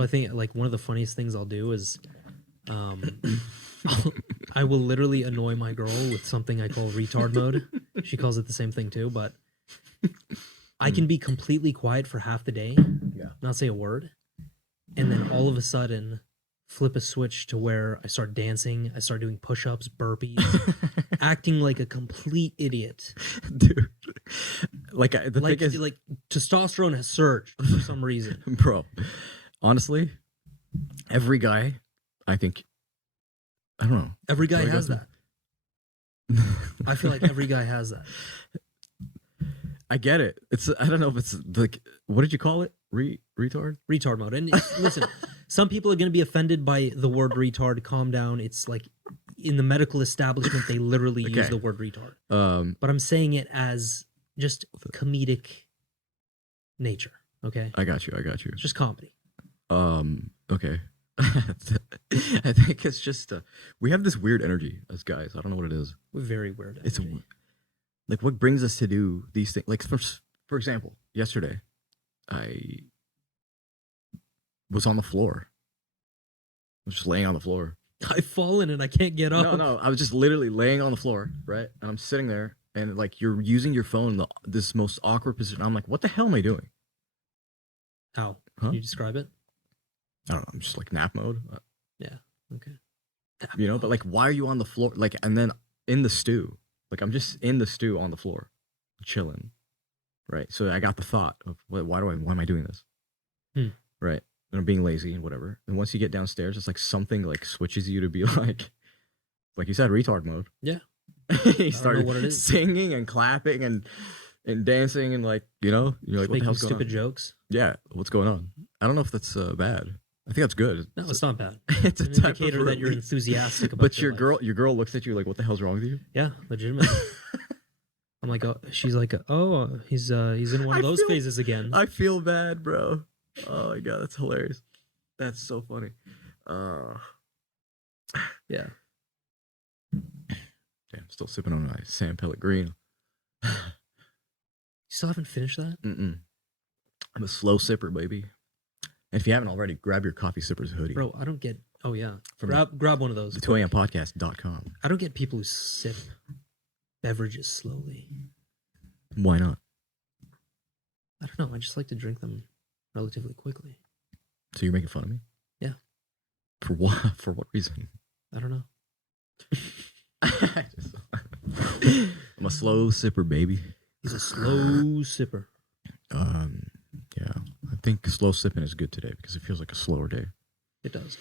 So I think like one of the funniest things I'll do is, um, I will literally annoy my girl with something I call retard mode. She calls it the same thing too, but I can be completely quiet for half the day, not say a word, and then all of a sudden flip a switch to where I start dancing, I start doing push-ups, burpees, acting like a complete idiot. Dude. Like the Like, thing is, like testosterone has surged for some reason. bro, honestly, every guy, I think, I don't know. Every guy has that. I feel like every guy has that. I get it. I don't know if it's like, what did you call it? Retard? Retard mode. And listen, some people are going to be offended by the word retard. Calm down. It's like in the medical establishment, they literally use the word retard. But I'm saying it as just comedic nature. Okay. I got you. It's just comedy. Okay. I think it's just we have this weird energy as guys. I don't know what it is. We're very weird. It's like what brings us to do these things. Like for example, yesterday I was on the floor. I was just laying on the floor. I've fallen and I can't get up. No, I was just literally laying on the floor, right? And I'm sitting there, and like you're using your phone in this most awkward position. I'm like, what the hell am I doing? How? Can you describe it? I don't know. I'm just like nap mode. Yeah. Okay. You know, but like, why are you on the floor? Like, and then in the stew, like I'm just in the stew on the floor, chilling, right? So I got the thought of, why am I doing this? Right? And I'm being lazy and whatever. And once you get downstairs, it's like something like switches you to be like you said, retard mode. Yeah. He started singing and clapping and dancing and like, you know, you're like, what the hell's going on? Stupid jokes. Yeah. What's going on? I don't know if that's bad. I think that's good. No, it's not bad. It's an indicator that you're enthusiastic about. But your girl looks at you like, what the hell's wrong with you? Yeah, legitimately. I'm like, oh, she's like, oh, he's in one of those phases again. I feel bad, bro. Oh my god, that's hilarious. That's so funny. Yeah. Damn, still sipping on my San Pellegrino. You still haven't finished that? I'm a slow sipper, baby. And if you haven't already, grab your Coffee Sippers hoodie. Bro, I don't get... Oh, yeah. Grab one of those. The 2ampodcast.com. I don't get people who sip beverages slowly. Why not? I don't know. I just like to drink them relatively quickly. So you're making fun of me? Yeah. For what? For what reason? I don't know. I'm a slow sipper, baby. He's a slow sipper. Yeah. I think slow sipping is good today because it feels like a slower day. It does.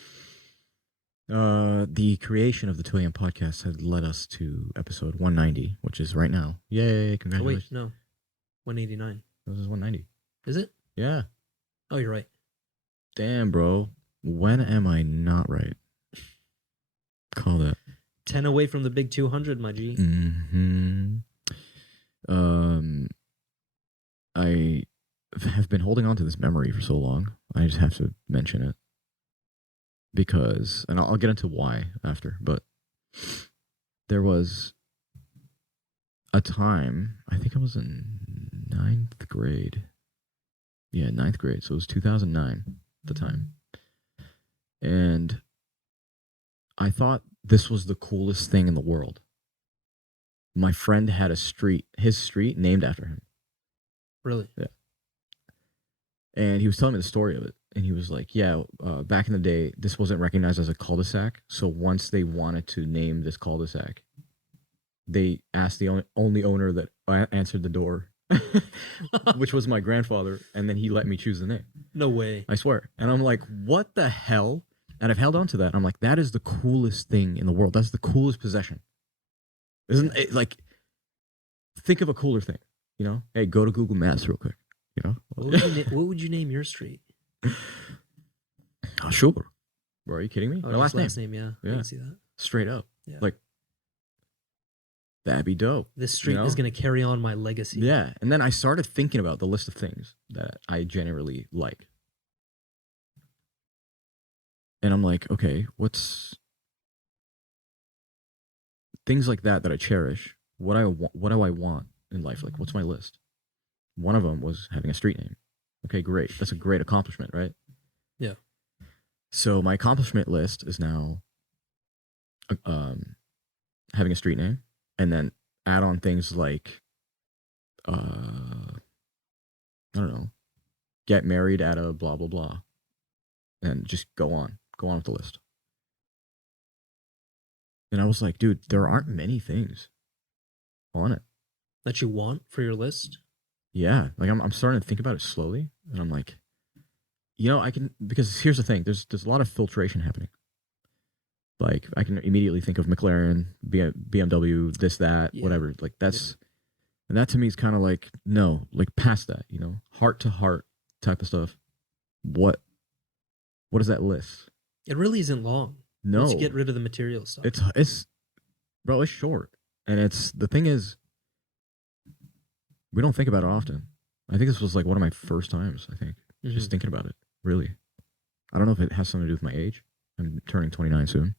The creation of the 2AM podcast had led us to episode 190, which is right now. Yay, congratulations. Oh, wait, no. 189. This is 190. Is it? Yeah. Oh, you're right. Damn, bro. When am I not right? Call that. 10 away from the big 200, my G. I have been holding on to this memory for so long. I just have to mention it. Because, and I'll get into why after, but there was a time, I think I was in 9th grade. Yeah, 9th grade. So it was 2009 at the time. And I thought this was the coolest thing in the world. My friend had his street named after him. Really? Yeah. And he was telling me the story of it. And he was like, yeah, back in the day, this wasn't recognized as a cul-de-sac. So once they wanted to name this cul-de-sac, they asked the only owner that answered the door, which was my grandfather. And then he let me choose the name. No way. I swear. And I'm like, what the hell? And I've held on to that. I'm like, that is the coolest thing in the world. That's the coolest possession. Isn't it? Like, think of a cooler thing, you know? Hey, go to Google Maps real quick, you know? What would you name your street? Oh, sure. Bro, are you kidding me? Oh, my last name, yeah. I can see that. Straight up. Yeah. Like, that'd be dope. This street is going to carry on my legacy. Yeah. And then I started thinking about the list of things that I generally like. And I'm like, okay, what's things like that I cherish? What do I want in life? Like, what's my list? One of them was having a street name. Okay, great. That's a great accomplishment, right? Yeah. So my accomplishment list is now having a street name, and then add on things like I don't know, get married at a blah blah blah, and just go on with the list. And I was like, dude, there aren't many things on it. That you want for your list? Yeah, like I'm starting to think about it slowly, and I'm like, I can, because here's the thing, there's a lot of filtration happening. Like I can immediately think of McLaren, BMW, this, that, Yeah. whatever. Like that's, and that to me is kind of like, no, like past that, heart to heart type of stuff. What is that list? It really isn't long. No, Once you get rid of the material stuff. it's bro, it's short, and it's, the thing is, we don't think about it often. I think this was like one of my first times. I think just thinking about it. Really, I don't know if it has something to do with my age. I'm turning 29 soon.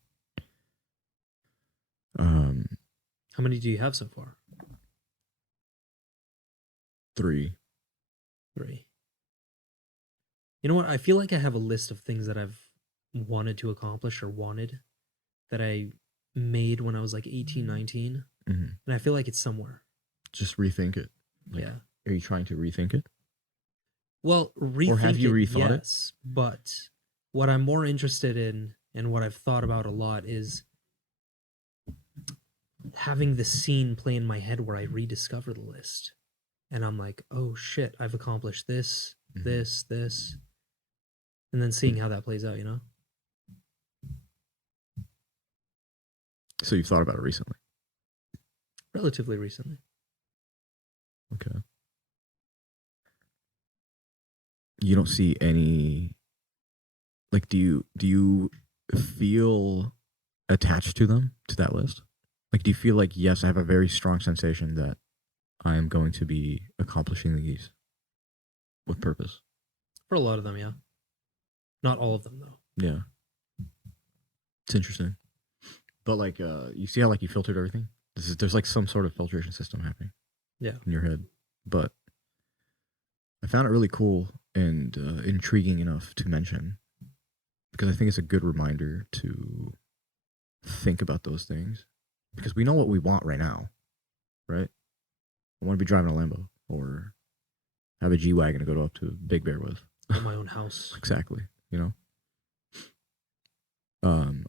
How many do you have so far? 3. You know what? I feel like I have a list of things that I've wanted to accomplish, or wanted, that I made when I was like 18, 19. Mm-hmm. And I feel like it's somewhere. Just rethink it. Like, yeah. Are you trying to rethink it? Well, rethink or have you rethought yes, it? But what I'm more interested in, and what I've thought about a lot, is having the scene play in my head where I rediscover the list. And I'm like, oh shit, I've accomplished this, this. And then seeing how that plays out, So you've thought about it recently? Relatively recently. Okay. You don't see any, like, do you feel attached to them, to that list? Like, do you feel like, yes, I have a very strong sensation that I am going to be accomplishing these with purpose? For a lot of them, yeah. Not all of them, though. Yeah. It's interesting. But like, you see how like you filtered everything? There's like some sort of filtration system happening. Yeah. In your head. But I found it really cool and intriguing enough to mention, because I think it's a good reminder to think about those things, because we know what we want right now, right? I want to be driving a Lambo, or have a G-Wagon to go up to Big Bear with. Or my own house. Exactly.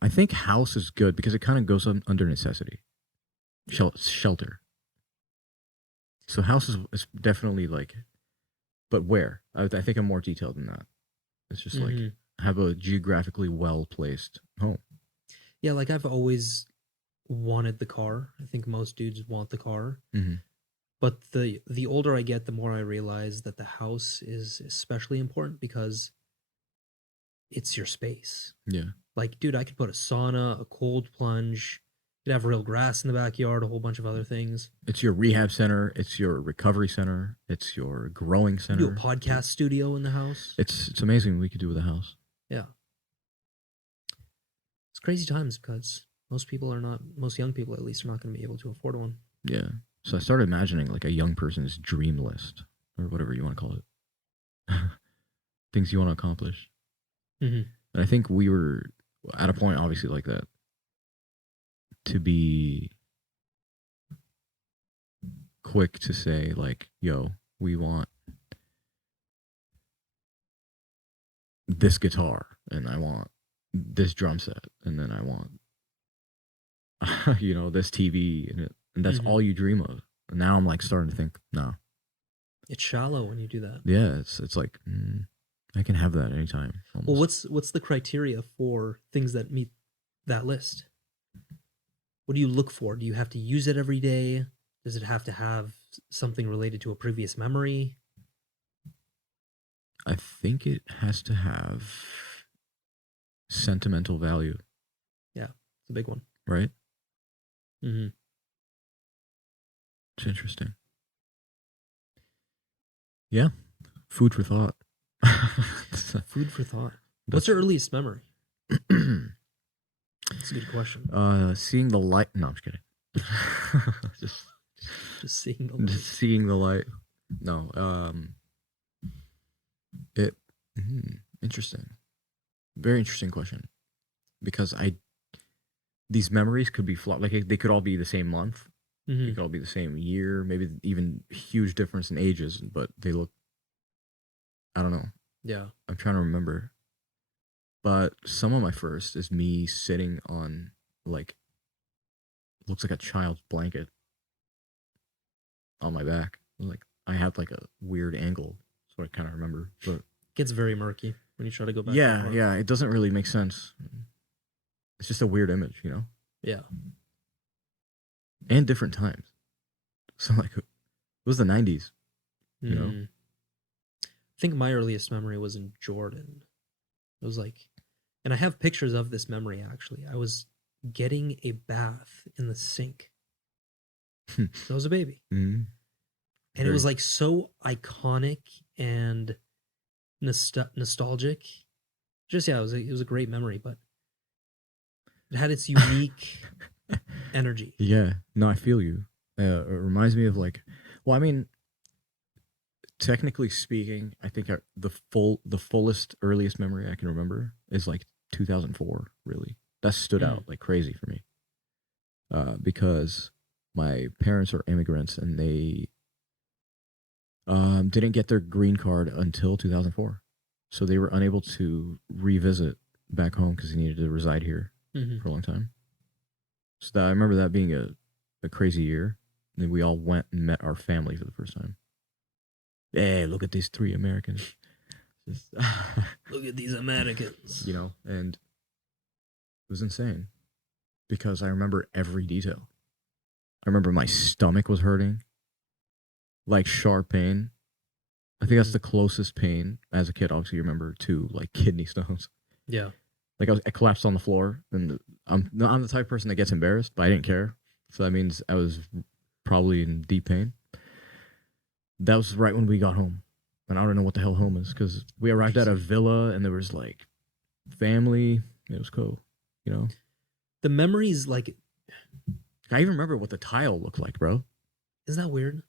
I think house is good because it kind of goes under necessity. Shelter. So house is definitely like, but where? I think I'm more detailed than that. It's just like, have a geographically well-placed home. Yeah, like I've always wanted the car. I think most dudes want the car. Mm-hmm. But the older I get, the more I realize that the house is especially important, because it's your space. Yeah. Like, dude, I could put a sauna, a cold plunge. You'd have real grass in the backyard, a whole bunch of other things. It's your rehab center. It's your recovery center. It's your growing center. You do a podcast studio in the house. It's amazing what we could do with a house. Yeah. It's crazy times, because most young people at least, are not going to be able to afford one. Yeah. So I started imagining like a young person's dream list, or whatever you want to call it. Things you want to accomplish. Mm-hmm. And I think we were at a point, obviously, like that, to be quick to say, like, yo, we want this guitar, and I want this drum set, and then I want, this TV, and that's all you dream of. And now I'm like starting to think, no. It's shallow when you do that. Yeah, it's like, I can have that anytime. Almost. Well, what's the criteria for things that meet that list? What do you look for? Do you have to use it every day? Does it have to have something related to a previous memory? I think it has to have sentimental value. Yeah, it's a big one. Right? Mm-hmm. It's interesting. Yeah. Food for thought. Food for thought. What's your earliest memory? That's a good question. Seeing the light. No, I'm just kidding. just seeing the light. Just seeing the light. No. Interesting. very interesting question, because these memories could be like they could all be the same month, Mm-hmm. they could all be the same year, maybe even huge difference in ages, but they look. I don't know. Yeah. I'm trying to remember, but some of my first is me sitting on like looks like a child's blanket on my back. Like I had like a weird angle, so I kind of remember, but. Gets very murky when you try to go back. Yeah, yeah, it doesn't really make sense. It's just a weird image, you know? Yeah. And different times. So, like, it was the 90s, you know? I think my earliest memory was in Jordan. It was like, and I have pictures of this memory actually. I was getting a bath in the sink. I was a baby. Mm-hmm. And it was like so iconic and nostalgic. Just, yeah, it was a great memory, but it had its unique energy. Yeah, no, I feel you. It reminds me of like, well, I mean, technically speaking, I think the fullest, earliest memory I can remember is like 2004. Really, that stood out like crazy for me, because my parents are immigrants and they didn't get their green card until 2004, so they were unable to revisit back home because they needed to reside here for a long time. So I remember that being a crazy year. And then we all went and met our family for the first time. Hey, look at these 3 Americans. Just Look at these Americans. You know, and it was insane because I remember every detail. I remember my stomach was hurting, like sharp pain. I think that's the closest pain as a kid, obviously, you remember, to like kidney stones. Yeah. Like I collapsed on the floor, and I'm the type of person that gets embarrassed, but I didn't care. So that means I was probably in deep pain. That was right when we got home, and I don't know what the hell home is because we arrived at a villa and there was like family. It was cool, you know. The memories, like, I even remember what the tile looked like, bro. Isn't that weird?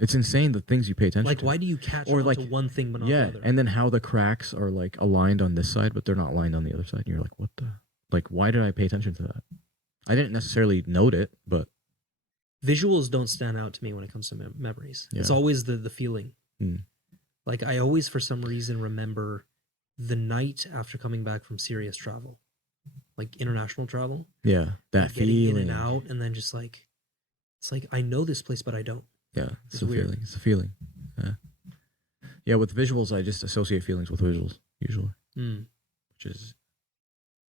It's insane the things you pay attention like, to. Why do you catch or on like, to one thing but not yeah, the other? and then how the cracks are like aligned on this side, but they're not aligned on the other side. And you're like, what the? Like, why did I pay attention to that? I didn't necessarily note it, but visuals don't stand out to me when it comes to memories. Yeah. It's always the feeling. Like, I always, for some reason, remember the night after coming back from serious travel, like international travel. Yeah, that like getting feeling. in and out, and then just like, it's like I know this place, but I don't. Yeah, it's a feeling. It's a feeling. Yeah. Yeah, with visuals, I just associate feelings with visuals, usually. Which is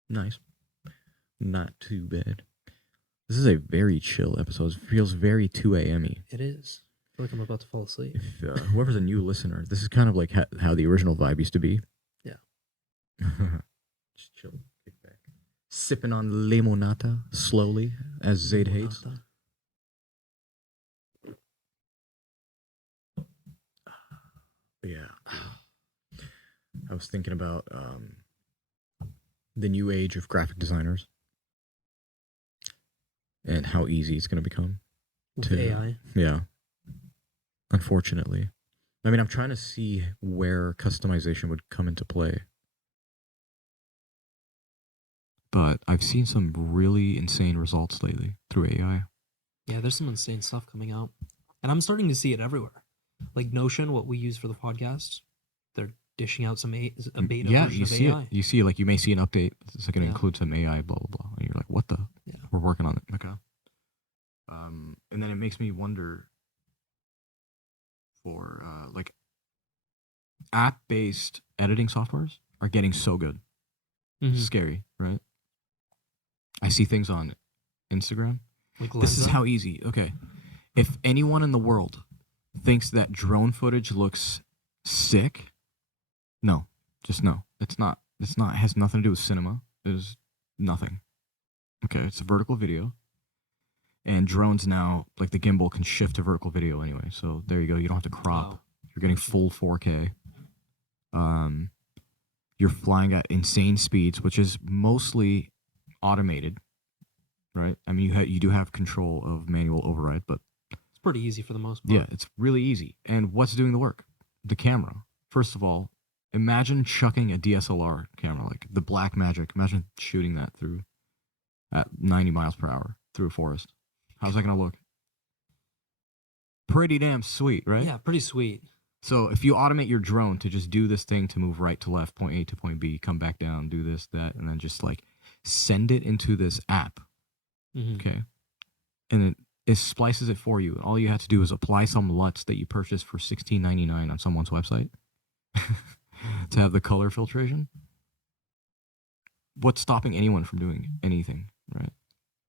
nice. Not too bad. This is a very chill episode. It feels very 2 a.m.y. It is. I feel like I'm about to fall asleep. If whoever's a new listener, this is kind of like how the original vibe used to be. Yeah. Just chill. Kick back. Sipping on limonata slowly, as ZAID hates. Yeah. I was thinking about the new age of graphic designers and how easy it's going to become. With AI? Yeah. Unfortunately. I mean, I'm trying to see where customization would come into play. But I've seen some really insane results lately through AI. Yeah, there's some insane stuff coming out. And I'm starting to see it everywhere. Like Notion, what we use for the podcast, they're dishing out a beta version of see AI. It. You see, like, you may see an update. It's going to include some AI, blah, blah, blah. And you're like, what the? Yeah. We're working on it. Okay. And then it makes me wonder for, like, app-based editing softwares are getting so good. It's scary, right? I see things on Instagram. Like this is how easy. Okay. If anyone in the world thinks that drone footage looks sick, no. Just no. It's not. It has nothing to do with cinema. There's nothing. Okay, it's a vertical video. And drones now, like the gimbal, can shift to vertical video anyway. So there you go. You don't have to crop. Wow. You're getting full 4K. You're flying at insane speeds, which is mostly automated, right? I mean, you do have control of manual override, but it's pretty easy for the most part. Yeah, it's really easy. And what's doing the work? The camera. First of all, Imagine chucking a DSLR camera, like the Black Magic. Imagine shooting that through at 90 miles per hour through a forest. How's that going to look? Pretty damn sweet, right? Yeah, pretty sweet. So if you automate your drone to just do this thing to move right to left, point A to point B, come back down, do this, that, and then just like send it into this app, okay? And it splices it for you. All you have to do is apply some LUTs that you purchased for $16.99 on someone's website to have the color filtration. What's stopping anyone from doing anything, right?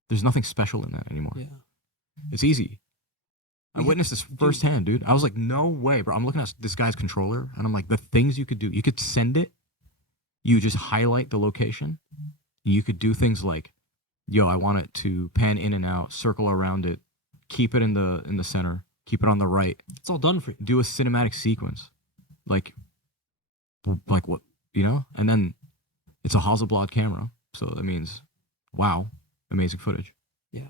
There's nothing special in that anymore. Yeah. It's easy. I witnessed this firsthand, dude. I was like, no way, bro. I'm looking at this guy's controller, and I'm like, the things you could do. You could send it. You just highlight the location. You could do things like, yo, I want it to pan in and out, circle around it, keep it in the center, keep it on the right. It's all done for you. Do a cinematic sequence. Like what, you know? And then it's a Hasselblad camera, so that means, wow, amazing footage. Yeah.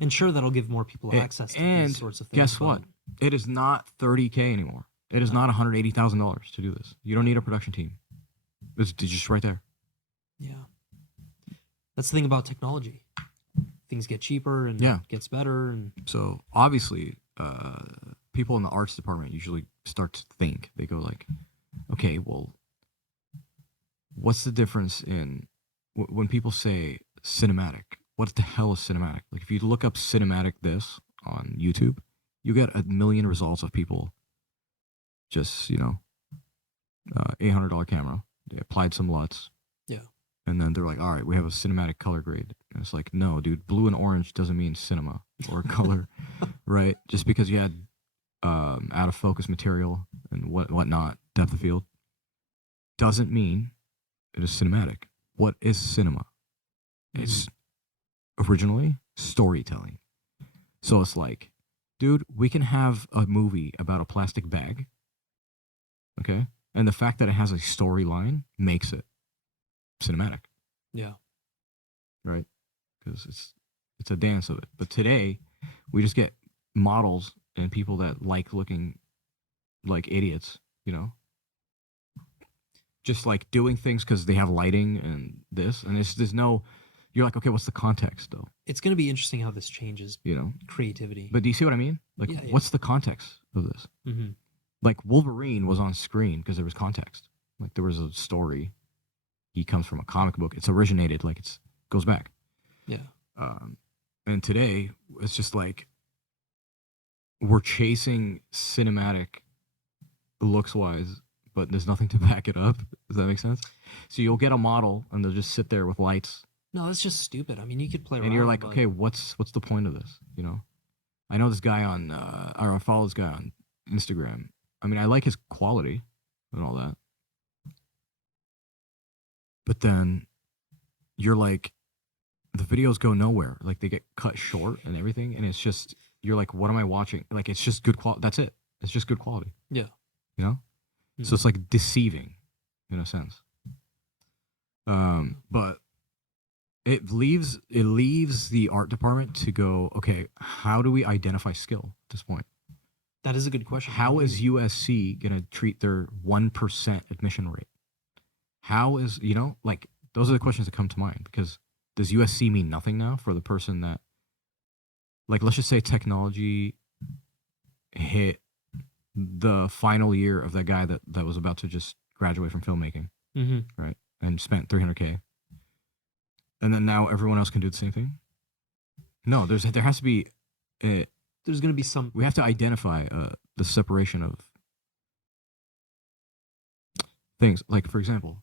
And sure, that'll give more people access to these sorts of things. Guess what? It is not $30K anymore. It is not $180,000 to do this. You don't need a production team. It's just right there. Yeah. That's the thing about technology. Things get cheaper and it gets better. And so obviously, people in the arts department usually start to think. They go like, okay, well, what's the difference in when people say cinematic? What the hell is cinematic? Like if you look up cinematic this on YouTube, you get 1 million results of people just, $800 camera. They applied some LUTs. Yeah. And then they're like, all right, we have a cinematic color grade. And it's like, no, dude, blue and orange doesn't mean cinema or color, right? Just because you had out of focus material and whatnot, depth of field, doesn't mean it is cinematic. What is cinema? It's originally storytelling. So it's like, dude, we can have a movie about a plastic bag, okay? And the fact that it has a storyline makes it cinematic. Yeah. Right? Because it's a dance of it. But today, we just get models and people that like looking like idiots, just like doing things because they have lighting and this. And there's no... You're like, okay, what's the context, though? It's going to be interesting how this changes creativity. But do you see what I mean? Like, what's the context of this? Mm-hmm. Like, Wolverine was on screen because there was context. Like, there was a story. He comes from a comic book. It's originated, like, goes back. Yeah. And today, it's just like, we're chasing cinematic looks-wise, but there's nothing to back it up. Does that make sense? So you'll get a model, and they'll just sit there with lights. No, that's just stupid. I mean, you could play around. And you're like, okay, what's the point of this? I know this guy on, or I follow this guy on Instagram. I mean, I like his quality and all that. But then you're like, the videos go nowhere. Like, they get cut short and everything. And it's just, you're like, what am I watching? Like, it's just good quality. That's it. It's just good quality. Yeah. Mm-hmm. So it's like deceiving in a sense. But it leaves the art department to go, okay, how do we identify skill at this point? That is a good question. How is USC going to treat their 1% admission rate? How is, like, those are the questions that come to mind, because does USC mean nothing now for the person that, like, let's just say technology hit the final year of that guy that was about to just graduate from filmmaking, right? And spent $300K. And then now everyone else can do the same thing? No, there has to be... there's going to be some... We have to identify the separation of things. Like, for example,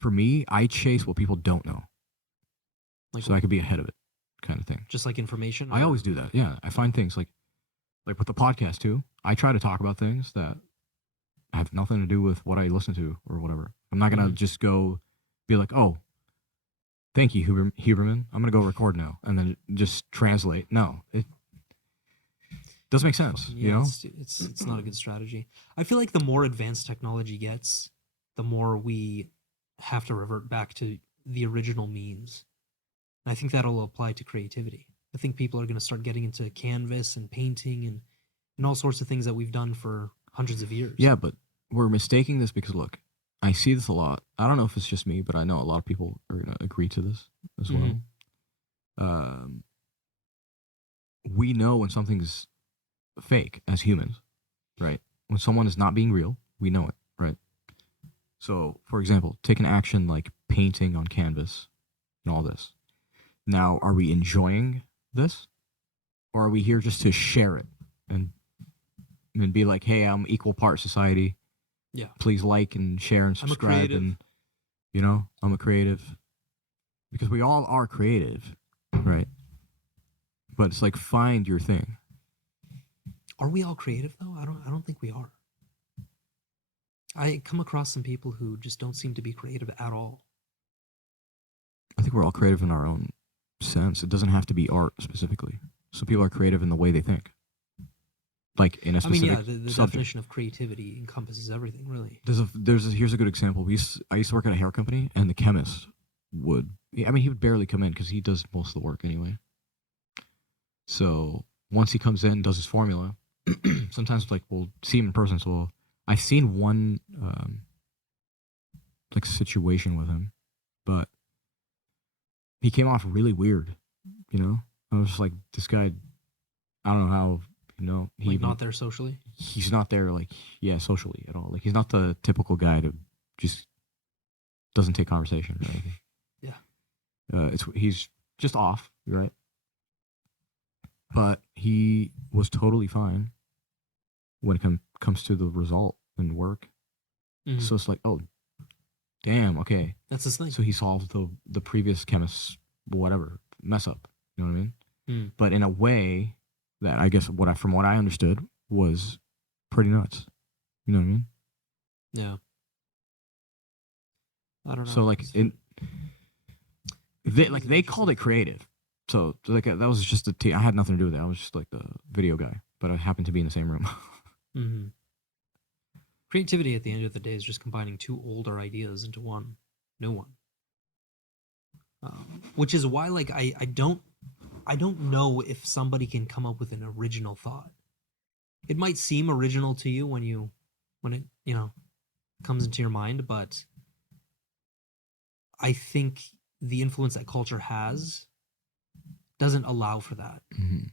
for me, I chase what people don't know. Like, so I could be ahead of it, kind of thing. Just like information? I always do that, yeah. I find things like with the podcast, too. I try to talk about things that have nothing to do with what I listen to or whatever. I'm not going to just go be like, oh, thank you, Huberman. I'm going to go record now. And then just translate. No, it doesn't make sense, It's not a good strategy. I feel like the more advanced technology gets, the more we have to revert back to the original means. And I think that'll apply to creativity. I think people are going to start getting into canvas and painting and all sorts of things that we've done for hundreds of years. Yeah, but we're mistaking this because, look, I see this a lot. I don't know if it's just me, but I know a lot of people are going to agree to this as well. We know when something's fake as humans, right? When someone is not being real, we know it, right? So, for example, take an action like painting on canvas and all this. Now, are we enjoying this? Or are we here just to share it and be like, hey, I'm equal part society. Yeah. Please like and share and subscribe. And, you know, I'm a creative. Because we all are creative, right? But it's like, find your thing. Are we all creative though? I don't think we are. I come across some people who just don't seem to be creative at all. I think we're all creative in our own sense. It doesn't have to be art specifically. So people are creative in the way they think. Like in a specific the subject. Definition of creativity encompasses everything, really. Here's a good example. I used to work at a hair company, and the chemist would, he would barely come in because he does most of the work anyway. So once he comes in and does his formula, sometimes like we'll see him in person. So I've seen one like situation with him, but he came off really weird. You know, I was just like, this guy, I don't know how. No, he's not there socially. He's not there, like, socially at all. Like, he's not the typical guy to just doesn't take conversation or anything. Yeah, he's just off, right? But he was totally fine when it comes to the result and work. Mm-hmm. So it's like, oh, damn, okay, that's his thing. So he solved the previous chemist's whatever mess up. You know what I mean? Mm. But in a way that I guess from what I understood was pretty nuts. You know what I mean? Yeah. I don't know. So like they called it creative. So like that was just I had nothing to do with it. I was just like the video guy, but I happened to be in the same room. Mm-hmm. Creativity at the end of the day is just combining two older ideas into one new one. Which is why like I don't know if somebody can come up with an original thought. It might seem original to you when it, you know, comes into your mind, but I think the influence that culture has doesn't allow for that. Mm-hmm.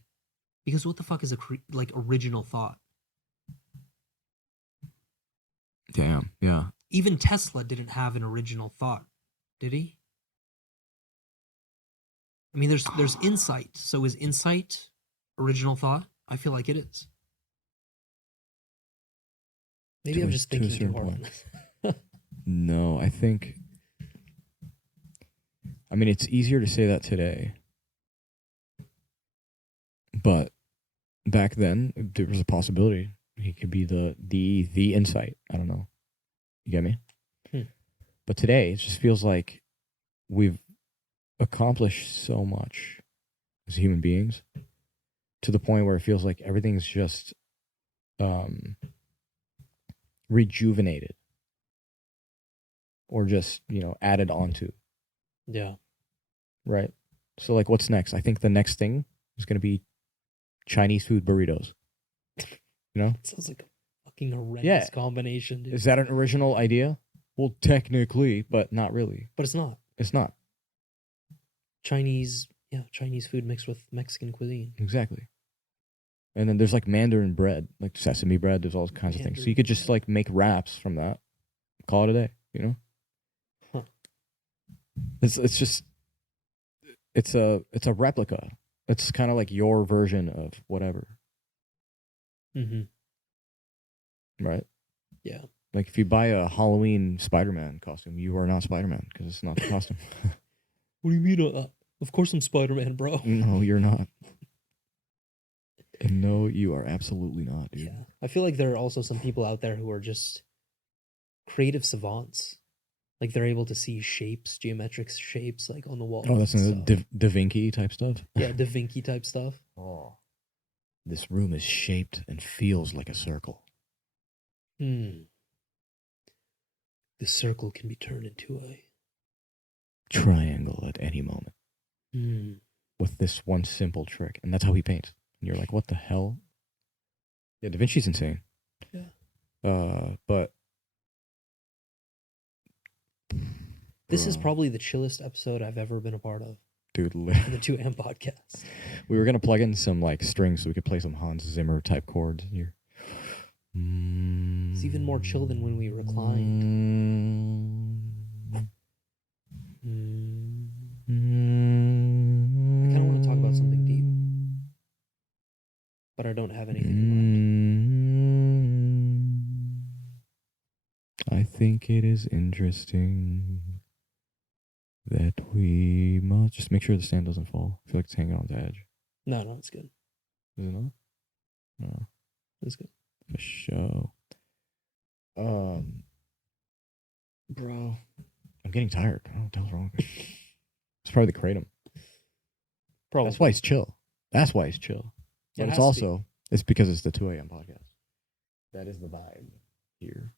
Because what the fuck is original thought? Damn, yeah. Even Tesla didn't have an original thought, did he? I mean, there's insight. So is insight original thought? I feel like it is. Maybe I'm just thinking too hard on this. No, I think. I mean, it's easier to say that today, but back then there was a possibility he could be the insight. I don't know. You get me? But today it just feels like we've accomplished so much as human beings to the point where it feels like everything's just rejuvenated or just, you know, added onto. Yeah. Right. So like what's next? I think the next thing is going to be Chinese food burritos. You know? It sounds like a fucking horrendous combination, dude. Is that an original idea? Well, technically, but not really. But it's not. It's not. Chinese food mixed with Mexican cuisine. Exactly. And then there's like Mandarin bread, like sesame bread. There's all kinds of things. So you could just like make wraps from that, call it a day. You know. Huh. It's a replica. It's kind of like your version of whatever. Mm-hmm. Right. Yeah. Like if you buy a Halloween Spider-Man costume, you are not Spider-Man because it's not the costume. What do you mean? Of course I'm Spider-Man, bro. No, you're not. And no, you are absolutely not, dude. Yeah. I feel like there are also some people out there who are just creative savants. Like they're able to see shapes, geometric shapes, like on the wall. Oh, that's Da Vinci type stuff? Yeah, Da Vinci type stuff. Oh. This room is shaped and feels like a circle. The circle can be turned into a triangle at any moment. With this one simple trick. And that's how he paints. And you're like, what the hell? Yeah, Da Vinci's insane. Yeah. But This is bro, probably the chillest episode I've ever been a part of. dude, The 2AM podcast. we were gonna plug in some like strings so we could play some Hans Zimmer type chords here. It's even more chill than when we reclined. I kind of want to talk about something deep, but I don't have anything in mind. I think it is interesting that we must just make sure the stand doesn't fall. I feel like it's hanging on the edge. No, it's good. Is it not? No. It's good. For sure. Bro, I'm getting tired. I don't know what the hell's wrong with me. It's probably the kratom. Probably. That's why he's chill. That's why he's chill. It But has it's to also it's because it's the 2 a.m. podcast. That is the vibe here.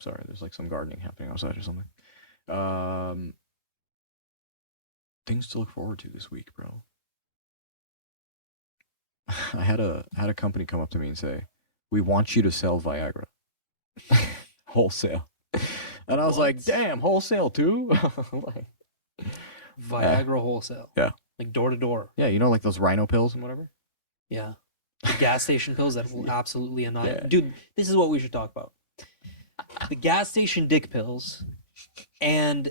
Sorry, there's like some gardening happening outside or something. Things to look forward to this week, bro. I had a company come up to me and say, "We want you to sell Viagra wholesale," and I was like, "Damn, wholesale too!" Like, Viagra wholesale. Yeah. Like door to door. yeah, you know, like those rhino pills and whatever. Yeah. The gas station pills that will absolutely annihilate. Yeah. Dude, this is what we should talk about. The gas station dick pills and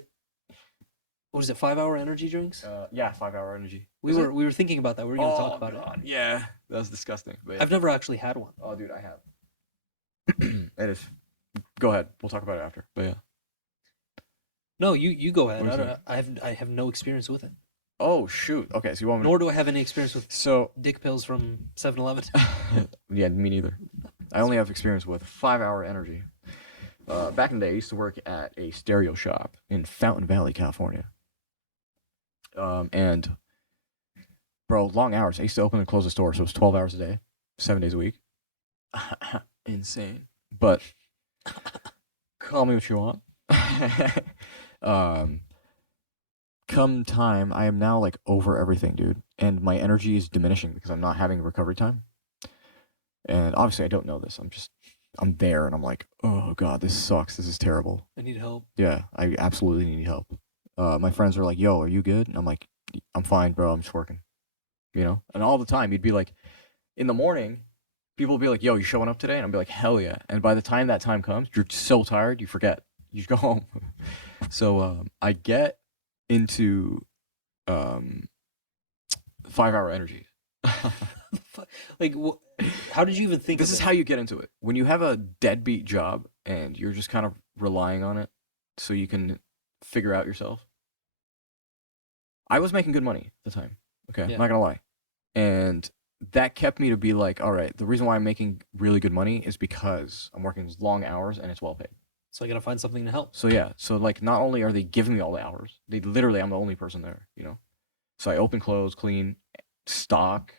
what is it, 5-hour energy drinks? Yeah, 5-hour energy. We were thinking about that. We were going to talk about it. Yeah, that was disgusting. But yeah. I've never actually had one. Oh, dude, I have. It is. Go ahead. We'll talk about it after. But yeah. No, you go ahead. What is I have no experience with it. Oh shoot. Okay, so you want me? Nor do I have any experience with So dick pills from 7-Eleven. yeah, me neither. I only have experience with 5-hour energy. Back in the day, I used to work at a stereo shop in Fountain Valley, California. And bro, long hours. I used to open and close the store, so it was 12 hours a day, 7 days a week. Insane. But call me what you want. Come time, I am now like over everything, dude, and my energy is diminishing because I'm not having recovery time. And obviously, I don't know this. I'm there, and I'm like, oh god, this sucks. This is terrible. I need help. Yeah, I absolutely need help. My friends are like, yo, are you good? And I'm like, I'm fine, bro. I'm just working. You know, and all the time he'd be like, in the morning, people would be like, yo, you showing up today? And I'd be like, hell yeah. And by the time that time comes, you're so tired, you forget. You just go home. So I get into 5-hour energy. Like, how did you even think This of is it? how you get into it. When you have a deadbeat job and you're just kind of relying on it so you can figure out yourself. I was making good money at the time. Okay, Yeah. I'm not gonna lie. And that kept me to be like, all right, the reason why I'm making really good money is because I'm working long hours and it's well paid. So I gotta find something to help. So yeah, so like not only are they giving me all the hours, they literally, I'm the only person there, you know? So I open, close, clean, stock,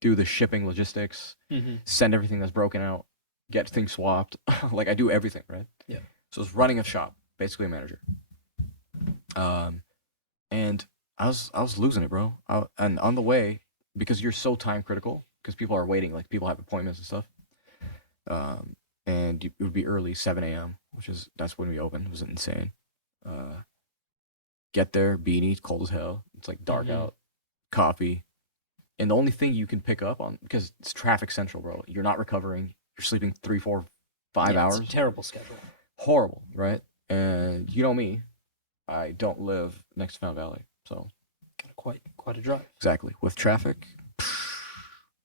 do the shipping logistics, Mm-hmm. send everything that's broken out, get things swapped. Like I do everything, right? Yeah. So it's running a shop, basically a manager. And I was losing it, bro. And on the way, because you're so time critical, because people are waiting, like people have appointments and stuff. And it would be early, 7 a.m., that's when we opened. It was insane. Get there, beanie, cold as hell. It's like dark out. Coffee. And the only thing you can pick up on, because it's traffic central, bro. You're not recovering. You're sleeping 3, 4, 5 hours. It's a terrible schedule. Horrible, right? And you know me, I don't live next to Fountain Valley, so Quite a drive. exactly with traffic,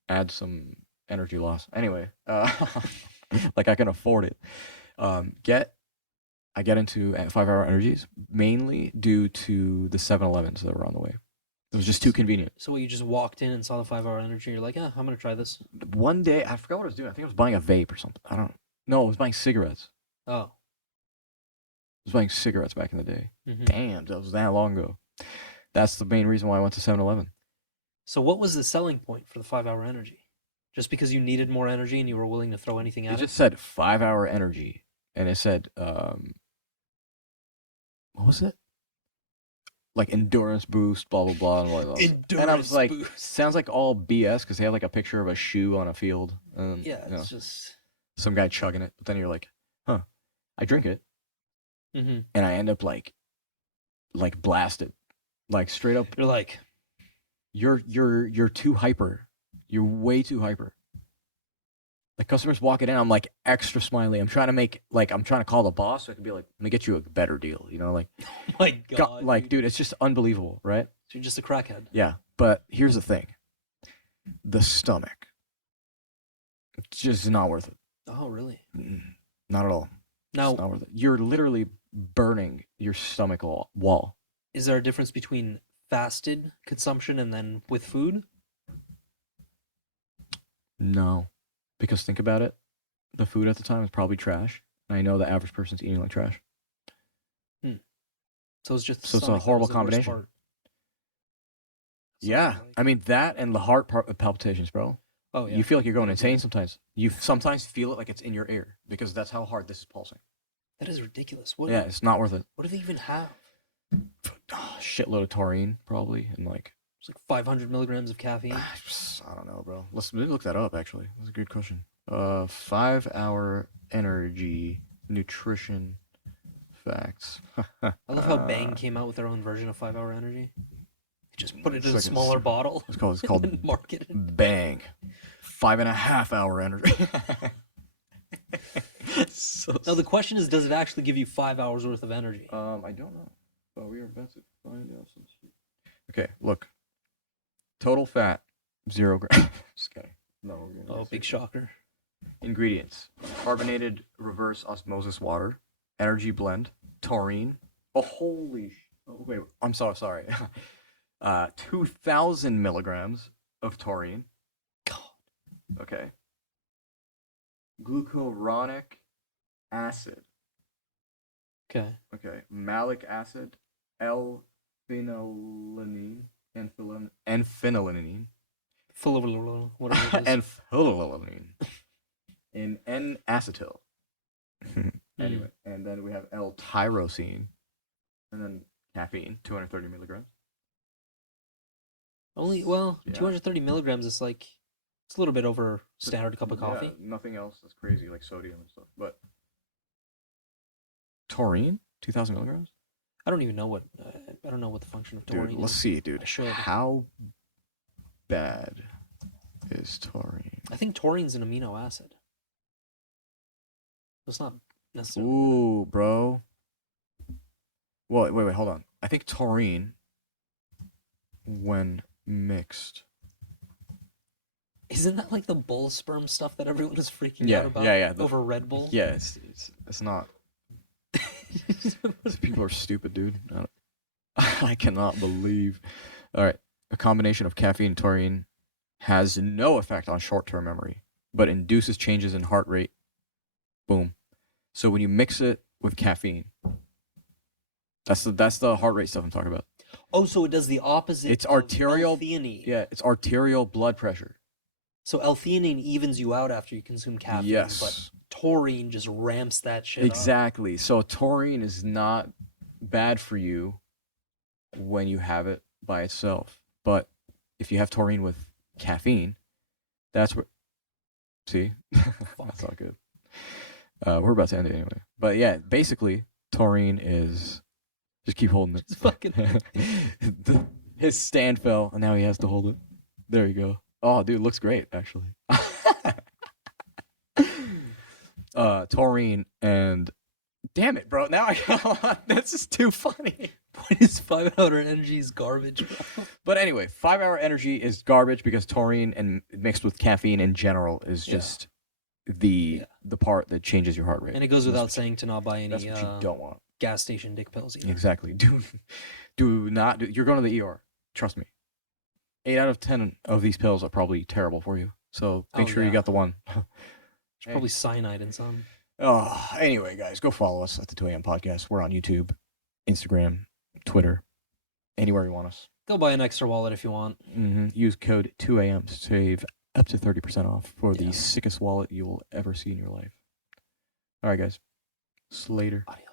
add some energy loss. Anyway, like I can afford it. I get into 5-hour energies mainly due to the 7-Elevens that were on the way. It was just too convenient. So you just walked in and saw the 5-hour energy. You're like, I'm gonna try this. One day, I forgot what I was doing. I think I was buying a vape or something. I don't know. No, I was buying cigarettes. Oh. I was buying cigarettes back in the day. Mm-hmm. Damn, that was that long ago. That's the main reason why I went to 7-Eleven. So what was the selling point for the 5-hour energy? Just because you needed more energy and you were willing to throw anything at It just said 5-hour energy, and it said, what was it? like endurance boost, blah blah blah, and blah, blah. And I was like, sounds like all BS because they have like a picture of a shoe on a field, and Yeah, you know, it's just. some guy chugging it. But then you're like, huh? I drink it, Mm-hmm. and I end up like blasted, like straight up. You're like, You're too hyper. You're way too hyper. Like customers walking in, I'm like extra smiley. I'm trying to call the boss so I can be like, let me get you a better deal. You know, like, oh my God. like, dude, it's just unbelievable, right? So you're just a crackhead. Yeah, but here's the thing: the stomach, it's just not worth it. Oh, really? Not at all. Now, it's not worth it. You're literally burning your stomach wall. Is there a difference between fasted consumption and then with food? No, because think about it. The food at the time is probably trash. And I know the average person's eating like trash. So it's just it's a horrible combination. Yeah, I mean that and the heart palpitations, bro. Oh yeah. You feel like you're going insane sometimes. You sometimes feel it like it's in your ear because that's how hard this is pulsing. That is ridiculous. Yeah, it's not worth it. What do they even have? Shitload of taurine, probably, and like it's like 500 milligrams of caffeine. I don't know, bro. Let's look that up. Actually, that's a good question. 5-hour energy nutrition facts. I love how Bang came out with their own version of 5-hour energy. They just put it in a smaller bottle. It's called marketed. Bang. 5.5-hour energy. Now the question is, does it actually give you 5 hours worth of energy? I don't know. But we are about to find out some shit. Okay, look. Total fat, 0 grams. Just kidding. No. Big shocker. Ingredients: carbonated reverse osmosis water, energy blend, taurine. Oh, holy wait, I'm so sorry. 2,000 milligrams of taurine. God. Okay. Glucuronic acid. Okay. Malic acid, L-phenylalanine, and phenylalanine. Whatever it is. And phenylalanine. In N-acetyl. Anyway, and then we have L-tyrosine, and then caffeine, 230 milligrams. Only, 230 milligrams is like, it's a little bit over standard cup of coffee. Yeah, nothing else that's crazy, like sodium and stuff. But taurine, 2,000 milligrams? I don't even know what, I don't know what the function of taurine is. Let's see, dude. I should. How bad is taurine? I think taurine's an amino acid. It's not necessarily. Ooh, bro. Well, wait, hold on. I think taurine, when mixed. Isn't that like the bull sperm stuff that everyone is freaking out about? Over Red Bull? Yeah, it's not. These people are stupid, dude. I cannot believe. All right. A combination of caffeine and taurine has no effect on short-term memory, but induces changes in heart rate. Boom. So when you mix it with caffeine, that's the heart rate stuff I'm talking about. Oh, so it does the opposite. It's arterial. L-theanine. Yeah, it's arterial blood pressure. So L-theanine evens you out after you consume caffeine. Yes. But taurine just ramps that shit Exactly. Up. So taurine is not bad for you when you have it by itself. But if you have taurine with caffeine, that's where... See? That's not good. We're about to end it anyway. But yeah, basically, taurine is... Just keep holding it. It's fucking... His stand fell, and now he has to hold it. There you go. Oh, dude, looks great, actually. Taurine and... Damn it, bro. Now that's just too funny. What is 5-hour energy is garbage, bro? But anyway, 5-hour energy is garbage because taurine and mixed with caffeine in general is just the part that changes your heart rate. And it goes without saying to not buy any that's what you don't want. Gas station dick pills either. Exactly. Do not do. You're going to the ER. Trust me. 8 out of 10 of these pills are probably terrible for you. So make sure you got the one. There's probably cyanide in some. Oh, anyway, guys, go follow us at the 2 AM podcast. We're on YouTube, Instagram, Twitter, anywhere you want us. Go buy an extra wallet if you want. Use code 2AM to save up to 30% off for the sickest wallet you will ever see in your life. All right, guys. Slater. Adios.